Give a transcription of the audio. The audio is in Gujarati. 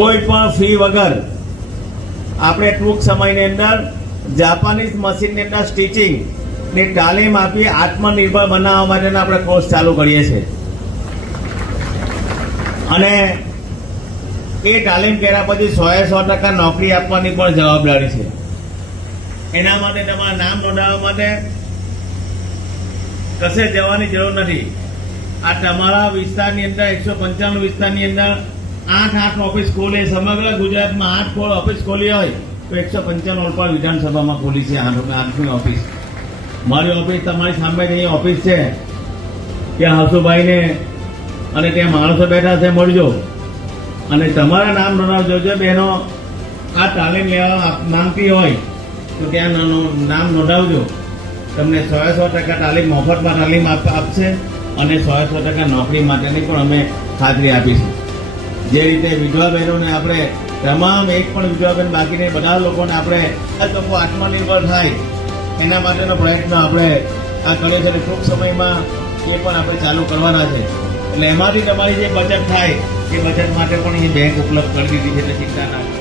કોઈ પણ ફી વગર આપણે ટૂંક સમયની અંદર જાપાનીઝ મશીનની અંદર સ્ટિચિંગની તાલીમ આપી આત્મનિર્ભર બનાવવા માટેના આપણે કોર્સ ચાલુ કરીએ છીએ અને એ તાલીમ કર્યા પછી 100% નોકરી આપવાની પણ જવાબદારી છે। એના માટે તમારા નામ નોંધાવવા માટે કશે જવાની જરૂર નથી। આ તમારા વિસ્તારની અંદર 195 વિસ્તારની અંદર 8 ઓફિસ ખોલી, સમગ્ર ગુજરાતમાં 8 ઓફિસ ખોલી હોય તો 195 પણ વિધાનસભામાં ખોલી છે 8ની ઓફિસ। મારી ઓફિસ તમારી સામે જે ઓફિસ છે ત્યાં હસુભાઈને અને ત્યાં માણસો બેઠા છે, મળજો અને તમારા નામ નોંધાવજો। જો બહેનો આ તાલીમ લેવા માંગતી હોય તો ત્યાં નામ નોંધાવજો। તમને 100% તાલીમ મફતમાં તાલીમ આપશે અને 100% નોકરી માટેની પણ અમે ખાતરી આપીશું। જે રીતે વિધવા બહેનોને આપણે તમામ એક પણ વિધવા બહેન બાકી નહીં, બધા લોકોને આપણે લોકો આત્મનિર્ભર થાય એના માટેનો પ્રયત્ન આપણે આ કર્યો છે અને ટૂંક સમયમાં એ પણ આપણે ચાલુ કરવાના છે। એટલે એમાંથી તમારી જે બચત થાય એ બચત માટે પણ એ બેંક ઉપલબ્ધ કરી દીધી છે, એટલે ચિંતા ના કરો।